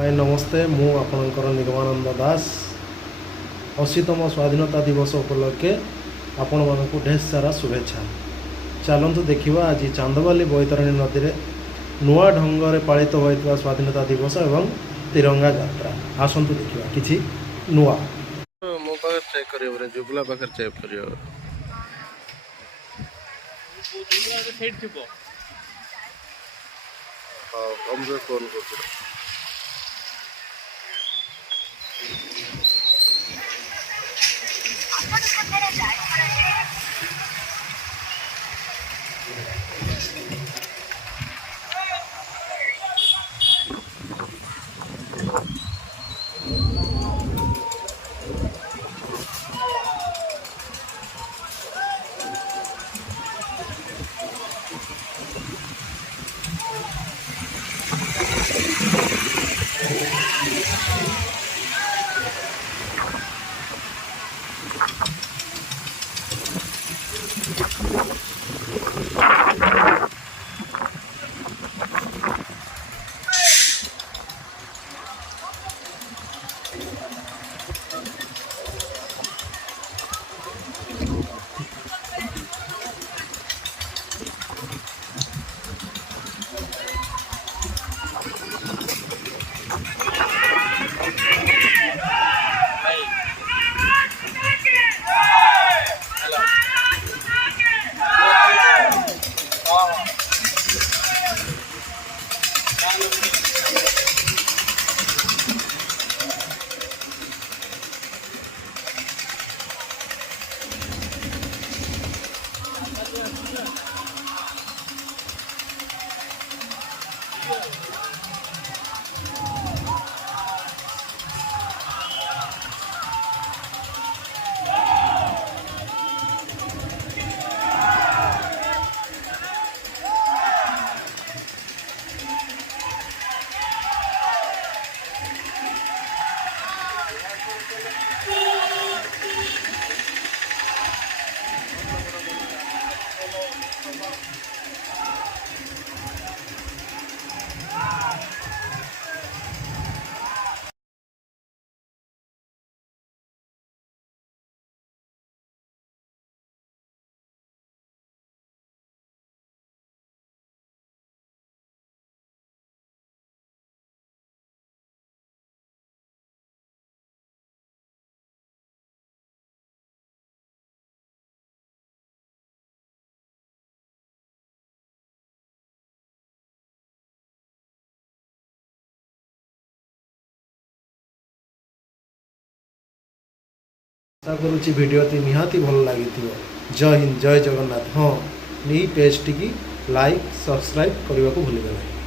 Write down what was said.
हाय नमस्ते मु आपणकर निगमानंद दास 80तम स्वाधीनता दिवस उपलक्षे आपण मानक ढेर सारा शुभेच्छा। चलतु देखा आज चांदबाली बैतरणी नदी में नुआ ढंग से पालित होता स्वाधीनता दिवस एवं तिरंगा यात्रा आसतु देखा कि नुआ मो पाखे चेक कर जुगला पाखे चेक कर फोन कर आशा करुँची भिडटी निहाती भल लगी। जय हिंद जय जगन्नाथ। हाँ नहीं पेज टी लाइक सब्सक्राइब करने को भूल गए।